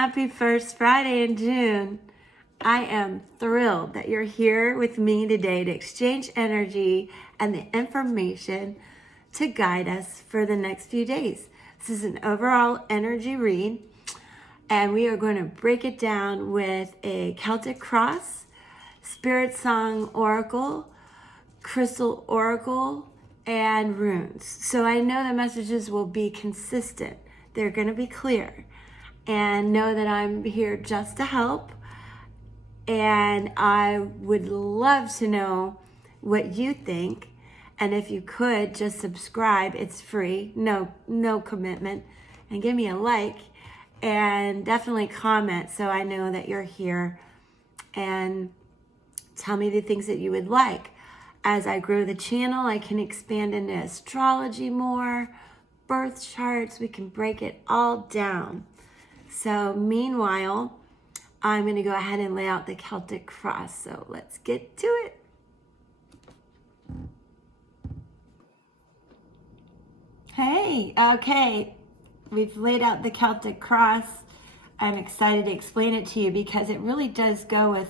happy first Friday in June. I am thrilled that you're here with me today to exchange energy and the information to guide us for the next few days. This is an overall energy read, and we are going to break it down with a Celtic Cross, Spirit Song Oracle, Crystal Oracle, and runes. So I know the messages will be consistent. They're going to be clear. And know that I'm here just to help. And I would love to know what you think. And if you could, just subscribe. It's free, no commitment. And give me a like. And definitely comment so I know that you're here. And tell me the things that you would like. As I grow the channel, I can expand into astrology more, birth charts. We can break it all down. So meanwhile, I'm going to go ahead and lay out the Celtic Cross. So let's get to it. Hey, okay. We've laid out the Celtic Cross. I'm excited to explain it to you because it really does go with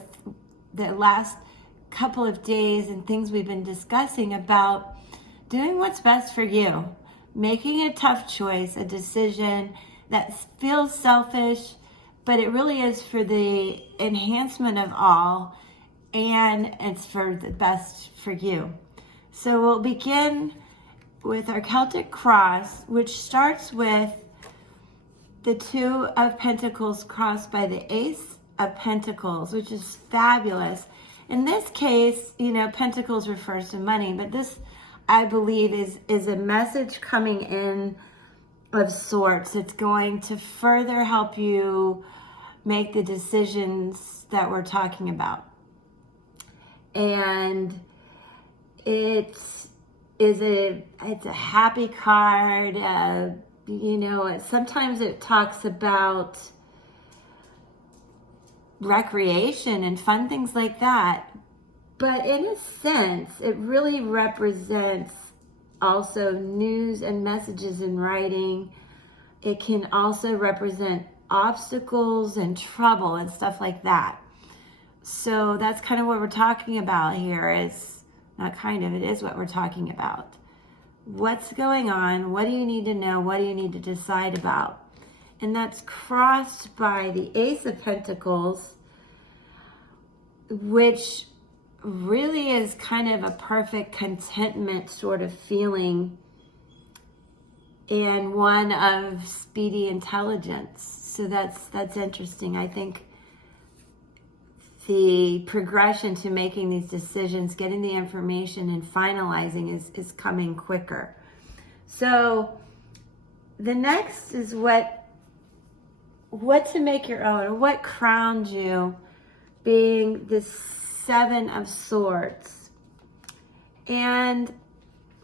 the last couple of days and things we've been discussing about doing what's best for you, making a tough choice, a decision that feels selfish, but it really is for the enhancement of all, and it's for the best for you. So we'll begin with our Celtic Cross, which starts with the Two of Pentacles crossed by the Ace of Pentacles, which is fabulous. In this case, Pentacles refers to money, but this, I believe, is a message coming in of sorts. It's going to further help you make the decisions that we're talking about. And it's a happy card. Sometimes it talks about recreation and fun things like that. But in a sense, it really represents also news and messages in writing. It can also represent obstacles and trouble and stuff like that. So that's kind of what we're talking about here. It is what we're talking about. What's going on? What do you need to know? What do you need to decide about? And that's crossed by the Ace of Pentacles, which really is kind of a perfect contentment sort of feeling, and one of speedy intelligence. So that's interesting. I think the progression to making these decisions, getting the information and finalizing is coming quicker. So the next is what to make your own, or what crowned you, being the Seven of Swords. And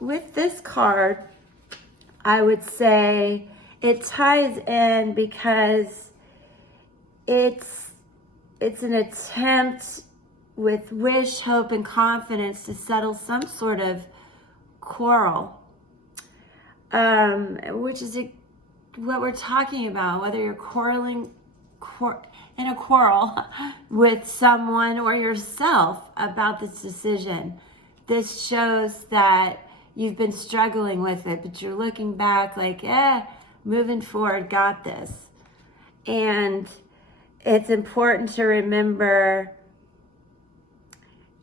with this card, I would say it ties in because it's an attempt with wish, hope, and confidence to settle some sort of quarrel, which is what we're talking about, whether you're in a quarrel with someone or yourself about this decision. This shows that you've been struggling with it, but you're looking back like, moving forward, got this. And it's important to remember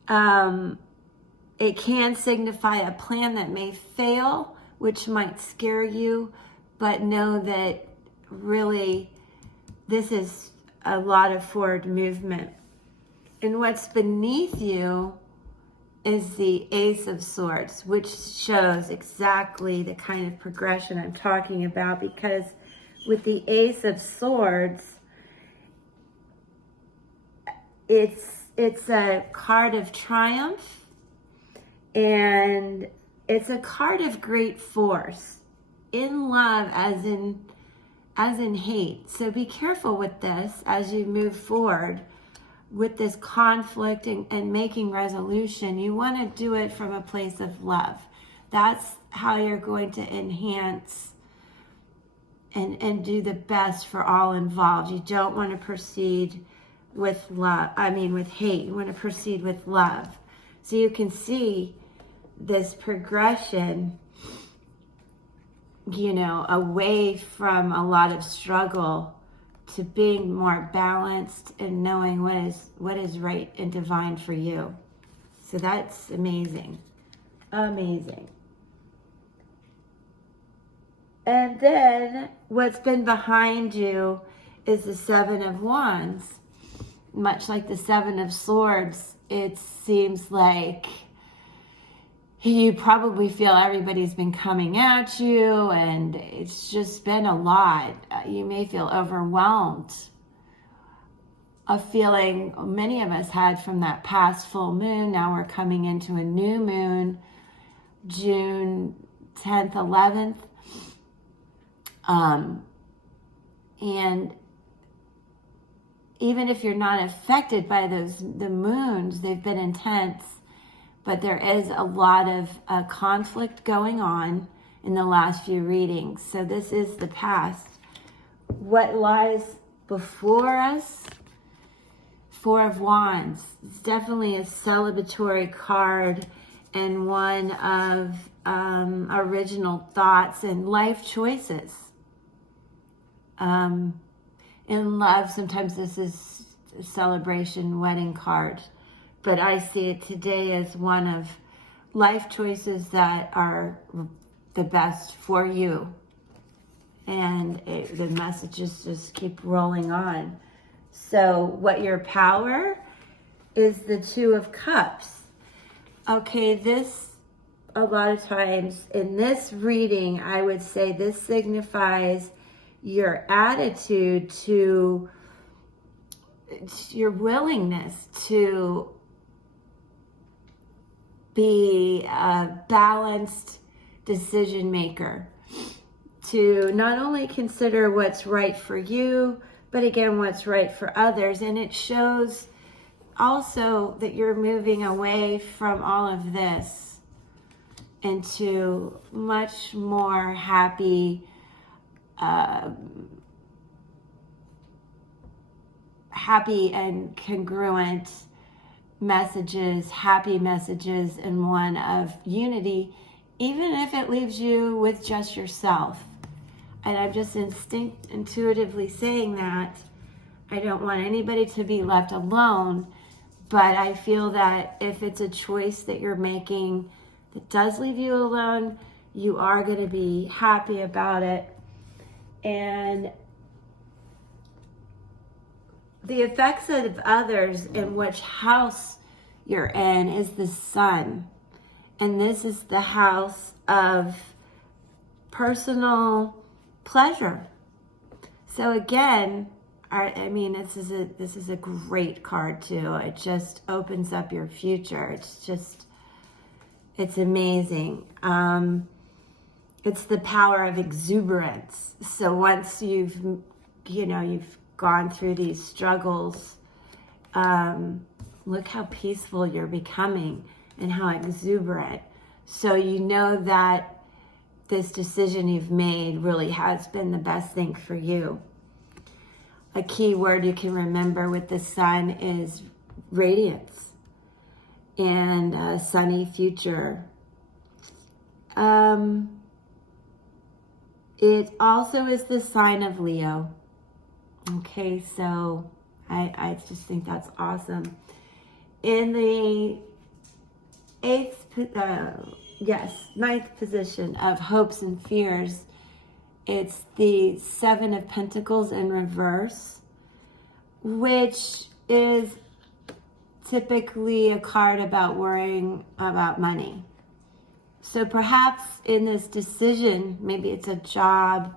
it can signify a plan that may fail, which might scare you, but know that really this is a lot of forward movement. And what's beneath you is the Ace of Swords, which shows exactly the kind of progression I'm talking about, because with the Ace of Swords, it's a card of triumph, and it's a card of great force in love as in hate. So be careful with this as you move forward with this conflict and making resolution. You want to do it from a place of love. That's how you're going to enhance and do the best for all involved. You don't want to proceed with with hate. You want to proceed with love. So you can see this progression, away from a lot of struggle to being more balanced and knowing what is right and divine for you. So that's amazing. Amazing. And then what's been behind you is the Seven of Wands. Much like the Seven of Swords, it seems like you probably feel everybody's been coming at you, and it's just been a lot. You may feel overwhelmed. A feeling many of us had from that past full moon. Now we're coming into a new moon, June 10th, 11th. And even if you're not affected by the moons, they've been intense, but there is a lot of conflict going on in the last few readings. So this is the past. What lies before us? Four of Wands. It's definitely a celebratory card and one of original thoughts and life choices. In love, sometimes this is a celebration wedding card, but I see it today as one of life choices that are the best for you. And the messages just keep rolling on. So what your power is, the Two of Cups. Okay, this, a lot of times in this reading, I would say this signifies your attitude to your willingness to be a balanced decision maker, to not only consider what's right for you, but again, what's right for others. And it shows also that you're moving away from all of this into much more happy, and congruent messages, happy messages, and one of unity, even if it leaves you with just yourself. And I'm just intuitively saying that. I don't want anybody to be left alone, but I feel that if it's a choice that you're making that does leave you alone, you are going to be happy about it. And the effects of others in which house you're in is the Sun. And this is the house of personal pleasure. So again, this is a great card too. It just opens up your future. It's amazing. It's the power of exuberance. So once you've gone through these struggles, look how peaceful you're becoming and how exuberant. So you know that this decision you've made really has been the best thing for you. A key word you can remember with the Sun is radiance and a sunny future. It also is the sign of Leo. Okay, so I just think that's awesome. In the ninth position of hopes and fears, it's the Seven of Pentacles in reverse, which is typically a card about worrying about money. So perhaps in this decision, maybe it's a job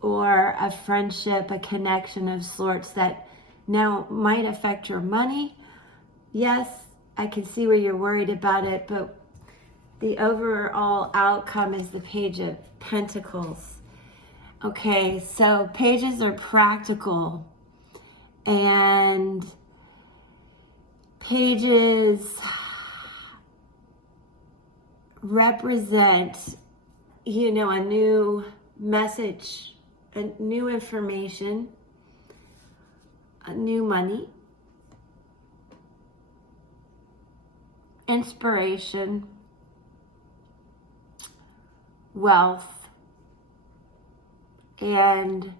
or a friendship, a connection of sorts that now might affect your money. Yes, I can see where you're worried about it, but the overall outcome is the Page of Pentacles. Okay, so pages are practical, and pages represent, a new message new information, new money, inspiration, wealth, and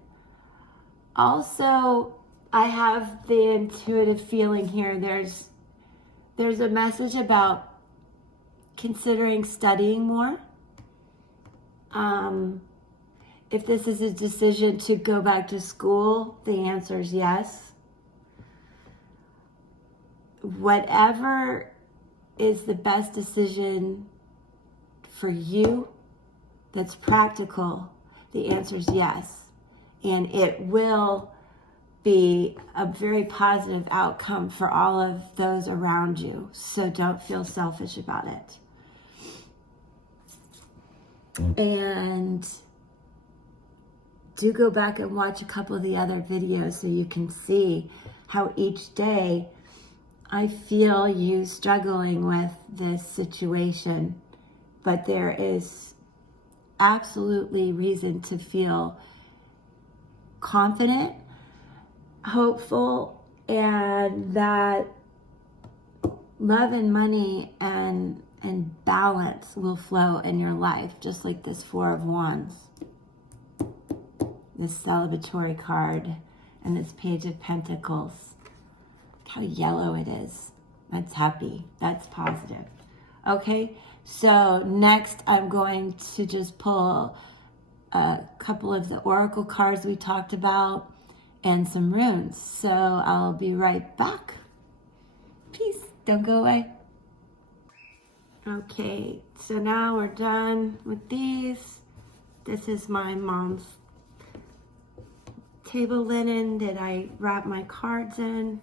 also I have the intuitive feeling here. There's a message about considering studying more. If this is a decision to go back to school, the answer is yes. Whatever is the best decision for you that's practical, the answer is yes. And it will be a very positive outcome for all of those around you. So don't feel selfish about it. And do go back and watch a couple of the other videos so you can see how each day I feel you struggling with this situation, but there is absolutely reason to feel confident, hopeful, and that love and money and balance will flow in your life, just like this Four of Wands, this celebratory card, and this Page of Pentacles. Look how yellow it is. That's happy. That's positive. Okay, so next I'm going to just pull a couple of the oracle cards we talked about and some runes. So I'll be right back. Peace. Don't go away. Okay, so now we're done with these. This is my mom's table linen that I wrap my cards in.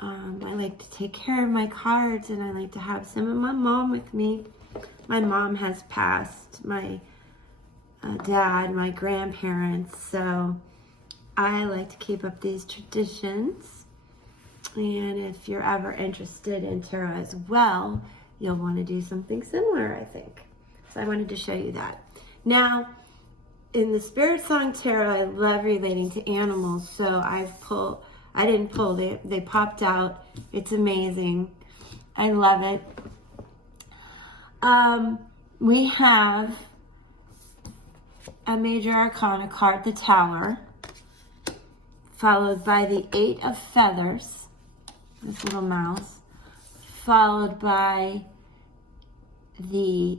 I like to take care of my cards, and I like to have some of my mom with me. My mom has passed, my dad, my grandparents, so I like to keep up these traditions. And if you're ever interested in tarot as well, you'll want to do something similar, I think. So I wanted to show you that. Now, in the Spirit Song Tarot, I love relating to animals, so I didn't pull, they popped out. It's amazing. I love it. We have a major arcana card, the Tower, followed by the Eight of Feathers, this little mouse, followed by the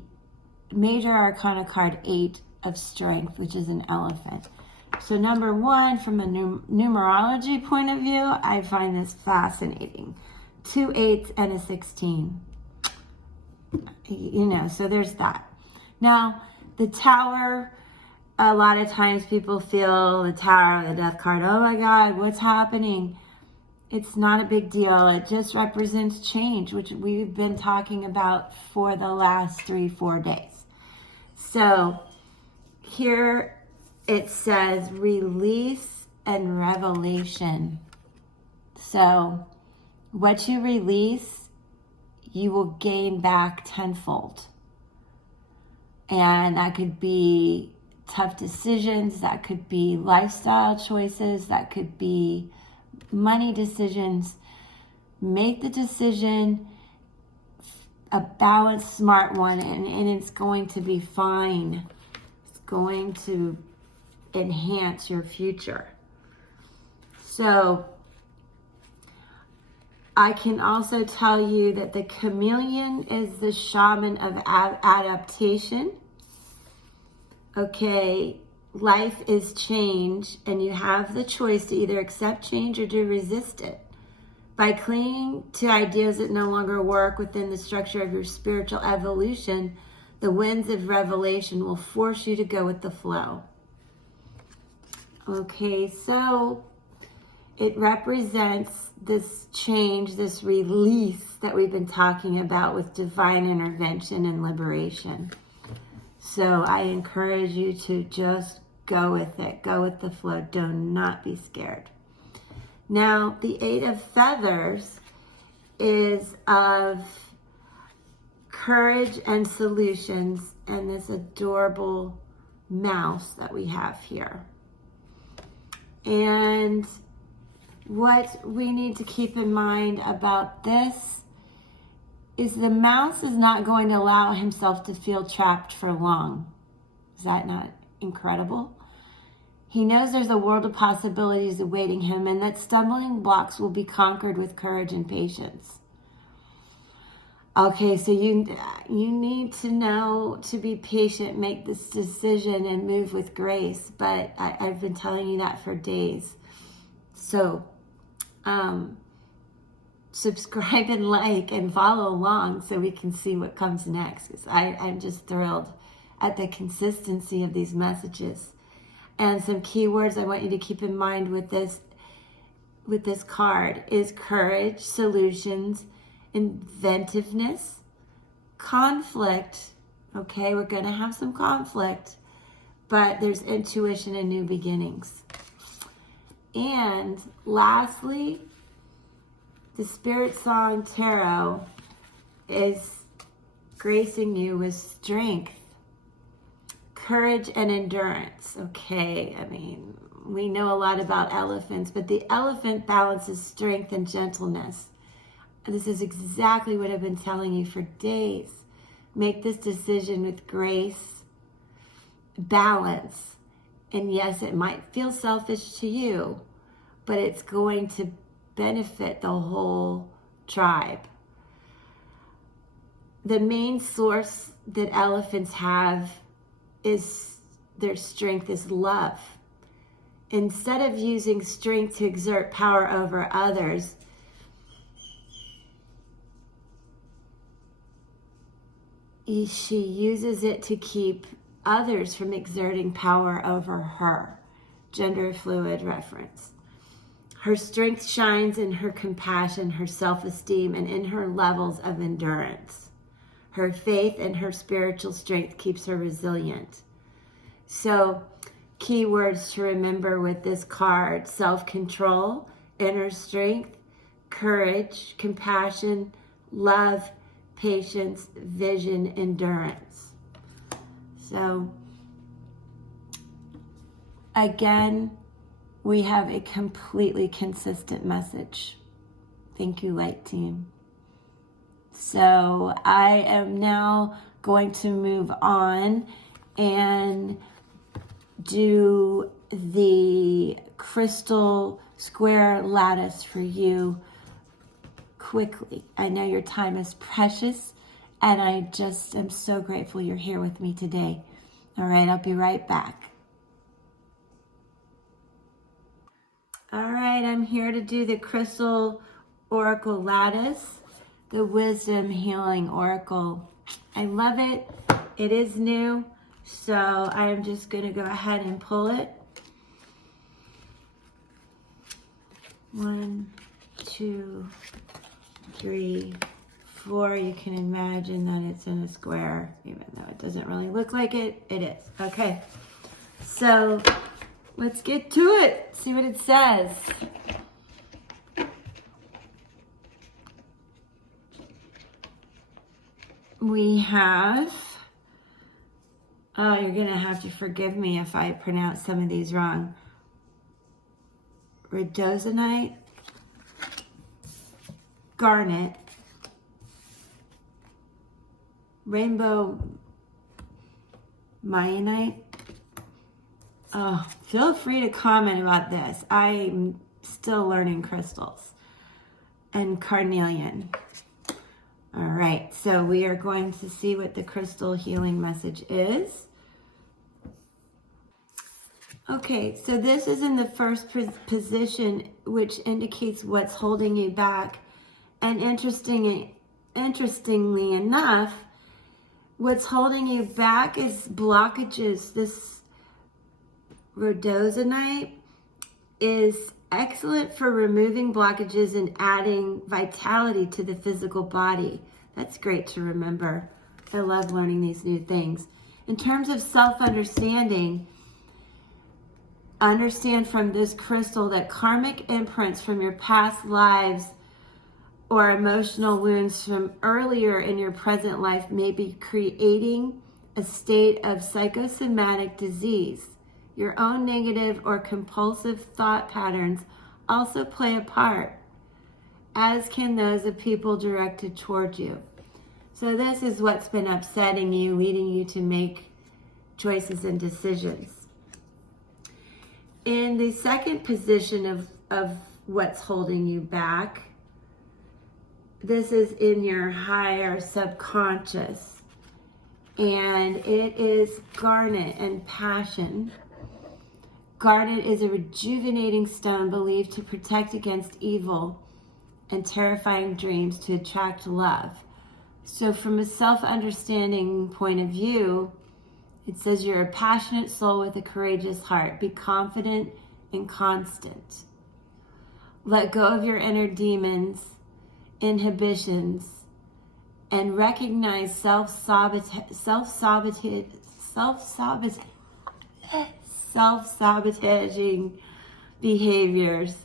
major arcana card, Eight of Strength, which is an elephant. So number one, from a numerology point of view, I find this fascinating. 2 8s and a 16. You know, so there's that. Now, the Tower, a lot of times people feel the Tower, the Death card, oh my God, what's happening? It's not a big deal. It just represents change, which we've been talking about for the last 3-4 days. So here it says release and revelation. So what you release, you will gain back tenfold. And that could be tough decisions, that could be lifestyle choices, that could be money decisions. Make the decision, a balanced, smart one, and it's going to be fine. It's going to enhance your future. So I can also tell you that the chameleon is the shaman of adaptation. Okay, life is change, and you have the choice to either accept change or to resist it. By clinging to ideas that no longer work within the structure of your spiritual evolution, the winds of revelation will force you to go with the flow. Okay, so it represents this change, this release that we've been talking about with divine intervention and liberation. So I encourage you to just go with it. Go with the flow. Do not be scared. Now, the Eight of Feathers is of courage and solutions, and this adorable mouse that we have here. And what we need to keep in mind about this is the mouse is not going to allow himself to feel trapped for long. Is that not incredible? He knows there's a world of possibilities awaiting him and that stumbling blocks will be conquered with courage and patience. Okay, so you need to know to be patient, make this decision, and move with grace. But I've been telling you that for days. So subscribe and like and follow along so we can see what comes next. Because I'm just thrilled at the consistency of these messages. And some keywords I want you to keep in mind with this card is courage, solutions, inventiveness, conflict. Okay, we're going to have some conflict, but there's intuition and new beginnings. And lastly, the Spirit Song Tarot is gracing you with strength, courage, and endurance. Okay, I mean, we know a lot about elephants, but the elephant balances strength and gentleness. This is exactly what I've been telling you for days. Make this decision with grace, balance, and yes, it might feel selfish to you, but it's going to benefit the whole tribe. The main source that elephants have is their strength is love. Instead of using strength to exert power over others, she uses it to keep others from exerting power over her. Gender fluid reference. Her strength shines in her compassion, her self-esteem, and in her levels of endurance. Her faith and her spiritual strength keeps her resilient. So, keywords to remember with this card: self-control, inner strength, courage, compassion, love, patience, vision, endurance. So, again, we have a completely consistent message. Thank you, Light Team. So I am now going to move on and do the crystal square lattice for you quickly. I know your time is precious, and I just am so grateful you're here with me today. All right, I'll be right back. All right, I'm here to do the Crystal Oracle Lattice, the Wisdom Healing Oracle. I love it. It is new, so I'm just going to go ahead and pull it. 1, 2, 3, 4. You can imagine that it's in a square, even though it doesn't really look like it. It is. Okay, so let's get to it. See what it says. We have, oh, you're going to have to forgive me if I pronounce some of these wrong. Rhodozonite, garnet, rainbow Mayanite. Oh, feel free to comment about this. I'm still learning crystals. And carnelian. All right, so we are going to see what the crystal healing message is. Okay, so this is in the first position, which indicates what's holding you back. And interestingly enough, what's holding you back is blockages. This rhodozonite is excellent for removing blockages and adding vitality to the physical body. That's great to remember. I love learning these new things. In terms of self-understanding, understand from this crystal that karmic imprints from your past lives or emotional wounds from earlier in your present life may be creating a state of psychosomatic disease. Your own negative or compulsive thought patterns also play a part, as can those of people directed toward you. So this is what's been upsetting you, leading you to make choices and decisions. In the second position of what's holding you back, this is in your higher subconscious, and it is garnet and passion. Garnet is a rejuvenating stone believed to protect against evil and terrifying dreams to attract love. So from a self-understanding point of view, it says you're a passionate soul with a courageous heart. Be confident and constant. Let go of your inner demons, inhibitions, and recognize self-sabotaging behaviors,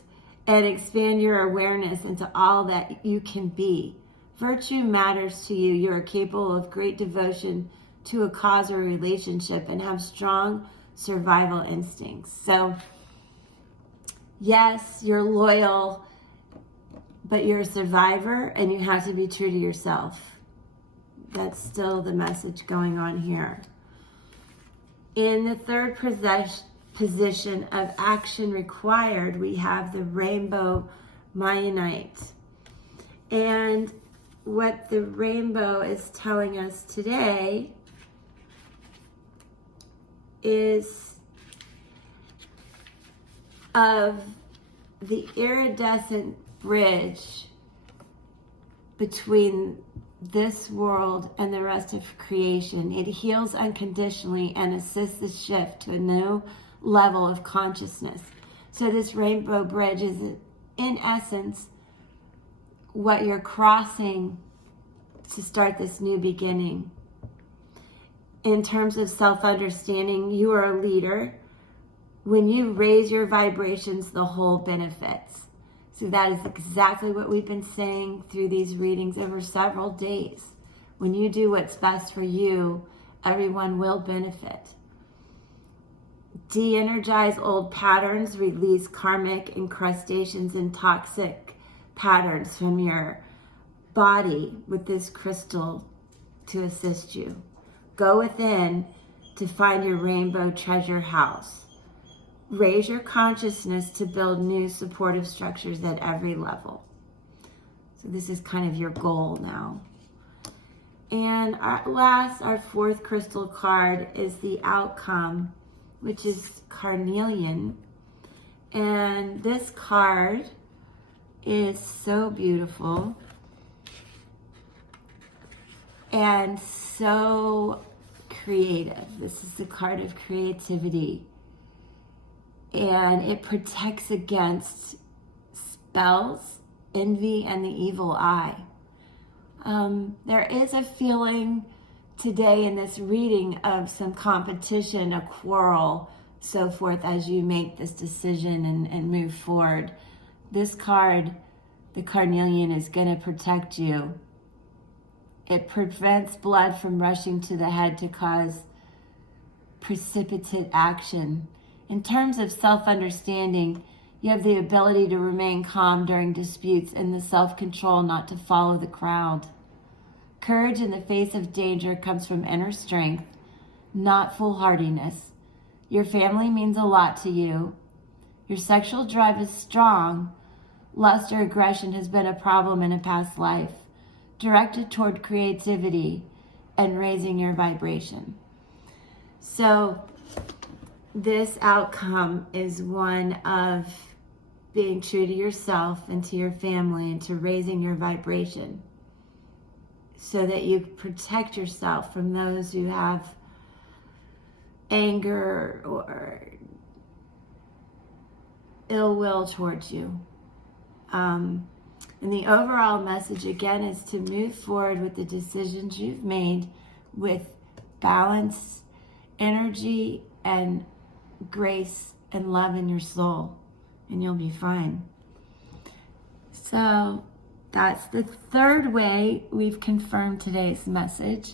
and expand your awareness into all that you can be. Virtue matters to you. You are capable of great devotion to a cause or relationship and have strong survival instincts. So, yes, you're loyal, but you're a survivor and you have to be true to yourself. That's still the message going on here. In the third position of action required, we have the rainbow Mayanite. And what the rainbow is telling us today is of the iridescent bridge between this world and the rest of creation. It heals unconditionally and assists the shift to a new level of consciousness. So this rainbow bridge is, in essence, what you're crossing to start this new beginning. In terms of self-understanding, you are a leader. When you raise your vibrations, the whole benefits. So that is exactly what we've been saying through these readings over several days. When you do what's best for you, everyone will benefit. De-energize old patterns, release karmic incrustations and toxic patterns from your body with this crystal to assist you. Go within to find your rainbow treasure house. Raise your consciousness to build new supportive structures at every level. So this is kind of your goal now. And our fourth crystal card is the outcome, which is carnelian. And this card is so beautiful and so creative. This is the card of creativity. And it protects against spells, envy, and the evil eye. There is a feeling today in this reading of some competition, a quarrel, so forth, as you make this decision and move forward. This card, the carnelian, is going to protect you. It prevents blood from rushing to the head to cause precipitate action. In terms of self-understanding, you have the ability to remain calm during disputes and the self-control not to follow the crowd. Courage in the face of danger comes from inner strength, not foolhardiness. Your family means a lot to you. Your sexual drive is strong. Lust or aggression has been a problem in a past life, directed toward creativity and raising your vibration. So, this outcome is one of being true to yourself and to your family and to raising your vibration so that you protect yourself from those who have anger or ill will towards you. And the overall message, again, is to move forward with the decisions you've made with balance, energy, and grace and love in your soul, and you'll be fine. So that's the third way we've confirmed today's message.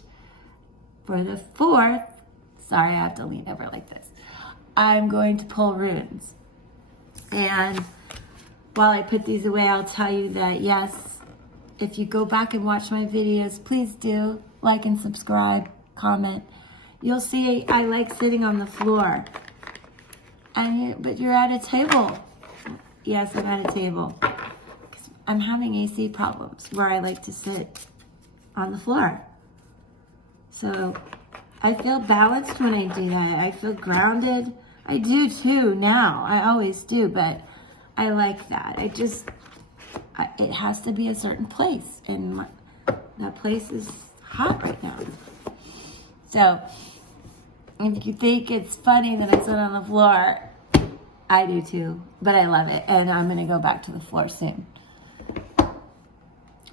For the fourth, sorry, I have to lean over like this. I'm going to pull runes. And while I put these away, I'll tell you that yes, if you go back and watch my videos, please do like and subscribe, comment. You'll see I like sitting on the floor. But you're at a table. Yes, I'm at a table. I'm having AC problems where I like to sit on the floor. So I feel balanced when I do that. I feel grounded. I do too now. I always do, but I like that. It has to be a certain place, and that place is hot right now. So if you think it's funny that I sit on the floor, I do too, but I love it, and I'm gonna go back to the floor soon.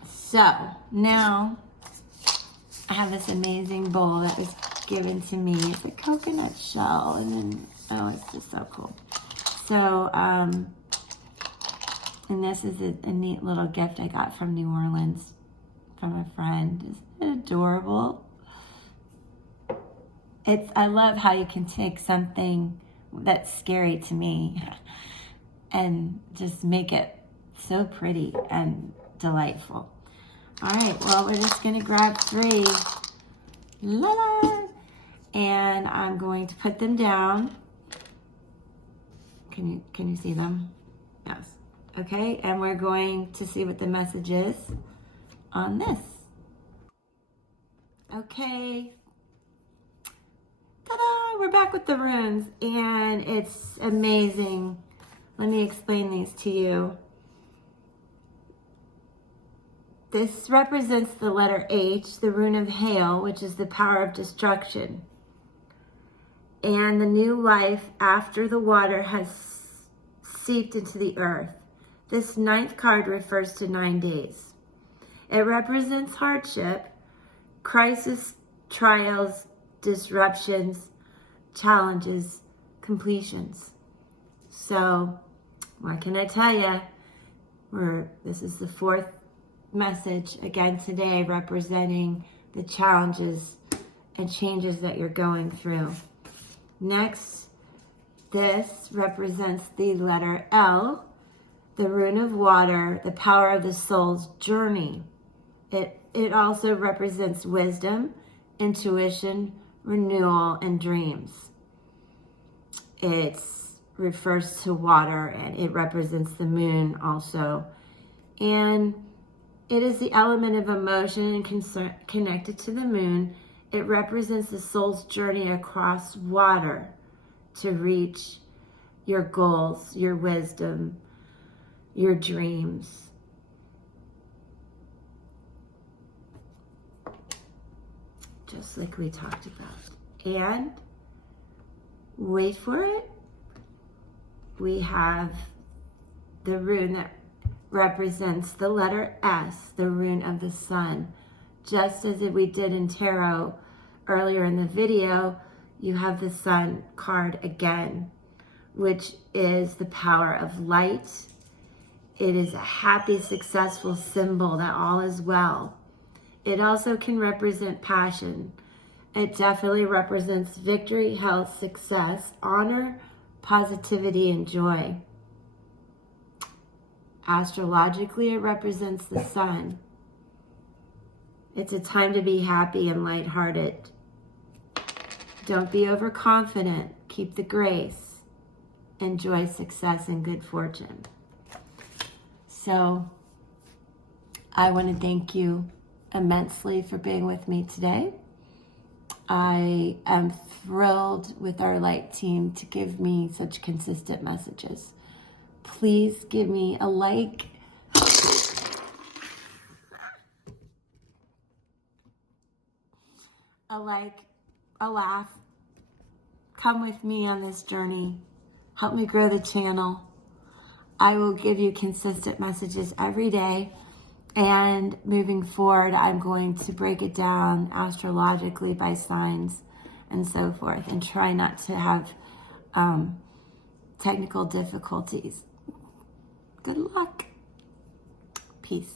So now I have this amazing bowl that was given to me. It's a coconut shell, and then, oh, it's just so cool. So, and this is a neat little gift I got from New Orleans from a friend. Isn't it adorable? I love how you can take something that's scary to me and just make it so pretty and delightful. All right, well, we're just gonna grab 3. La la! And I'm going to put them down. Can you see them? Yes. Okay, and we're going to see what the message is on this. Okay. Ta-da! We're back with the runes, and it's amazing. Let me explain these to you. This represents the letter H, the rune of hail, which is the power of destruction, and the new life after the water has seeped into the earth. This 9th card refers to 9 days. It represents hardship, crisis, trials, disruptions, challenges, completions. So, what can I tell you? This is the 4th message again today, representing the challenges and changes that you're going through. Next, this represents the letter L, the rune of water, the power of the soul's journey. It also represents wisdom, intuition, renewal, and dreams. It refers to water, and it represents the moon also. And it is the element of emotion and connected to the moon. It represents the soul's journey across water to reach your goals, your wisdom, your dreams. Just like we talked about. And wait for it. We have the rune that represents the letter S, the rune of the sun. Just as we did in tarot earlier in the video, you have the sun card again, which is the power of light. It is a happy, successful symbol that all is well. It also can represent passion. It definitely represents victory, health, success, honor, positivity, and joy. Astrologically, it represents the sun. It's a time to be happy and lighthearted. Don't be overconfident. Keep the grace. Enjoy success and good fortune. So, I want to thank you immensely for being with me today. I am thrilled with our light team to give me such consistent messages. Please give me a like, a laugh. Come with me on this journey. Help me grow the channel. I will give you consistent messages every day. And moving forward, I'm going to break it down astrologically by signs and so forth, and try not to have technical difficulties. Good luck. Peace.